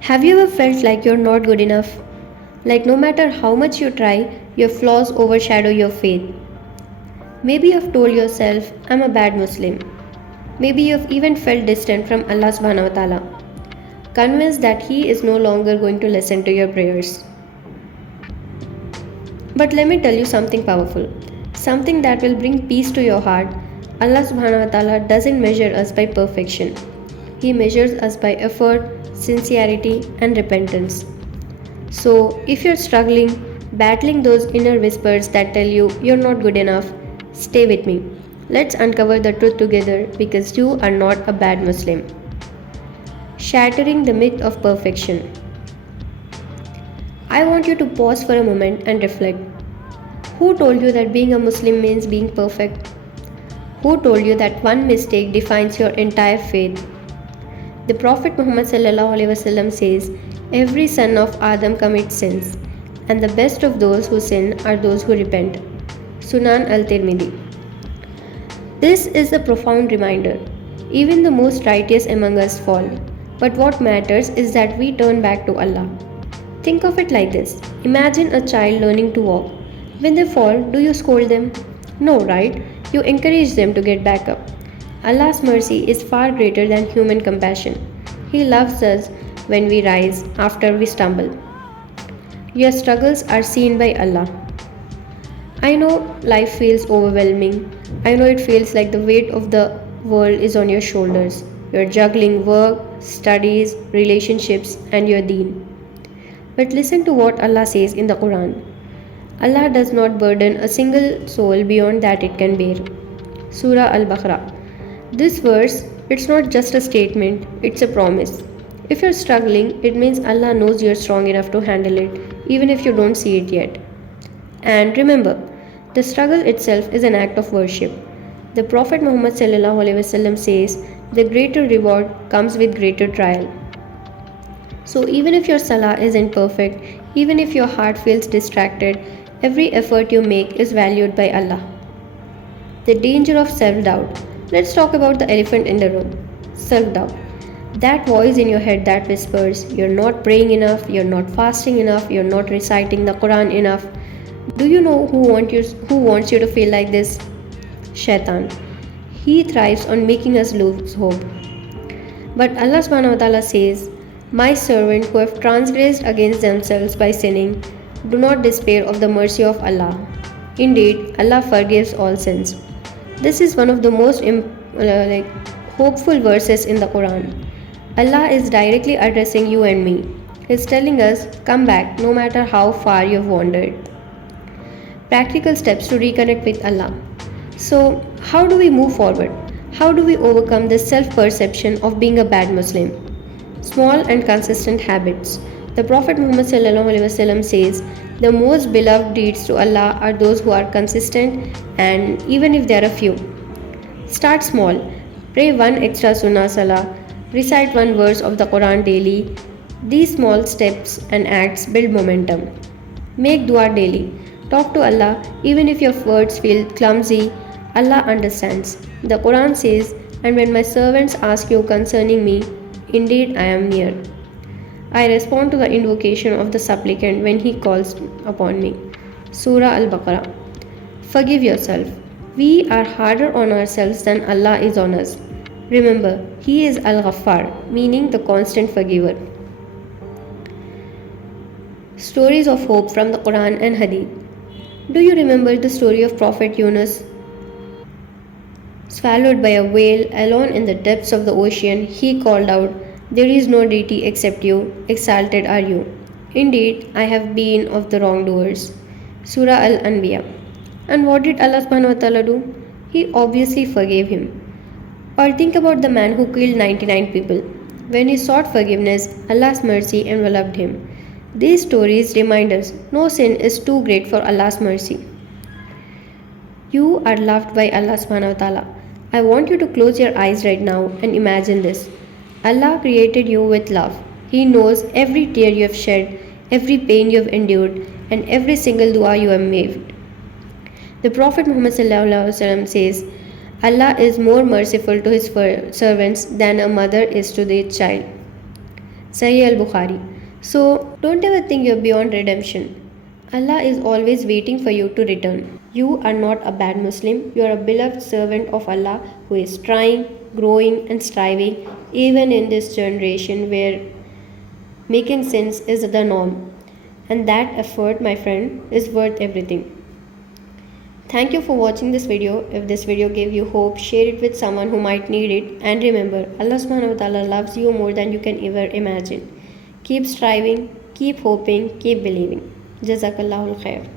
Have you ever felt like you're not good enough? Like no matter how much you try, your flaws overshadow your faith. Maybe you've told yourself, I'm a bad Muslim. Maybe you've even felt distant from Allah subhanahu wa ta'ala, convinced that He is no longer going to listen to your prayers. But let me tell you something powerful, something that will bring peace to your heart. Allah subhanahu wa ta'ala doesn't measure us by perfection. He measures us by effort, sincerity, and repentance. So, if you're struggling, battling those inner whispers that tell you you're not good enough, stay with me. Let's uncover the truth together because you are not a bad Muslim. Shattering the myth of perfection. I want you to pause for a moment and reflect. Who told you that being a Muslim means being perfect? Who told you that one mistake defines your entire faith? The Prophet Muhammad says, every son of Adam commits sins, and the best of those who sin are those who repent. Sunan al-Tirmidhi. This is a profound reminder. Even the most righteous among us fall, but what matters is that we turn back to Allah. Think of it like this. Imagine a child learning to walk. When they fall, do you scold them? No, right? You encourage them to get back up. Allah's mercy is far greater than human compassion. He loves us when we rise after we stumble. Your struggles are seen by Allah. I know life feels overwhelming. I know it feels like the weight of the world is on your shoulders. You're juggling work, studies, relationships, and your deen. But listen to what Allah says in the Quran. Allah does not burden a single soul beyond that it can bear. Surah Al-Baqarah. This verse, it's not just a statement, it's a promise. If you're struggling, it means Allah knows you're strong enough to handle it, even if you don't see it yet. And remember, the struggle itself is an act of worship. The Prophet Muhammad says, the greater reward comes with greater trial. So even if your salah isn't perfect, even if your heart feels distracted, every effort you make is valued by Allah. The danger of self-doubt. Let's talk about the elephant in the room. Self-doubt. That voice in your head that whispers, you're not praying enough, you're not fasting enough, you're not reciting the Quran enough. Do you know who wants you to feel like this? Shaitan. He thrives on making us lose hope. But Allah subhanahu wa ta'ala says, my servant who have transgressed against themselves by sinning, do not despair of the mercy of Allah. Indeed, Allah forgives all sins. This is one of the most hopeful verses in the Quran. Allah is directly addressing you and me. He's telling us, come back no matter how far you've wandered. Practical steps to reconnect with Allah. So, how do we move forward? How do we overcome the self-perception of being a bad Muslim? Small and consistent habits. The Prophet Muhammad says, the most beloved deeds to Allah are those who are consistent, and even if there are few. Start small. Pray one extra sunnah salah. Recite one verse of the Quran daily. These small steps and acts build momentum. Make dua daily. Talk to Allah even if your words feel clumsy. Allah understands. The Quran says, and when my servants ask you concerning me, indeed I am near. I respond to the invocation of the supplicant when he calls upon me. Surah Al-Baqarah. Forgive yourself. We are harder on ourselves than Allah is on us. Remember, He is Al-Ghaffar, meaning the constant forgiver. Stories of hope from the Quran and Hadith. Do you remember the story of Prophet Yunus? Swallowed by a whale alone in the depths of the ocean, he called out, there is no deity except you, exalted are you. Indeed, I have been of the wrongdoers. Surah Al-Anbiya. And what did Allah subhanahu wa ta'ala do? He obviously forgave him. Or think about the man who killed 99 people. When he sought forgiveness, Allah's mercy enveloped him. These stories remind us no sin is too great for Allah's mercy. You are loved by Allah subhanahu wa ta'ala. I want you to close your eyes right now and imagine this. Allah created you with love. He knows every tear you have shed, every pain you have endured, and every single dua you have made. The Prophet Muhammad says, Allah is more merciful to His servants than a mother is to their child. Sahih al Bukhari. So, don't ever think you're beyond redemption. Allah is always waiting for you to return. You are not a bad Muslim, you are a beloved servant of Allah who is trying, growing, and striving even in this generation where making sense is the norm. And that effort, my friend, is worth everything. Thank you for watching this video. If this video gave you hope, share it with someone who might need it. And remember, Allah subhanahu wa ta'ala loves you more than you can ever imagine. Keep striving, keep hoping, keep believing. Jazakallahu khair.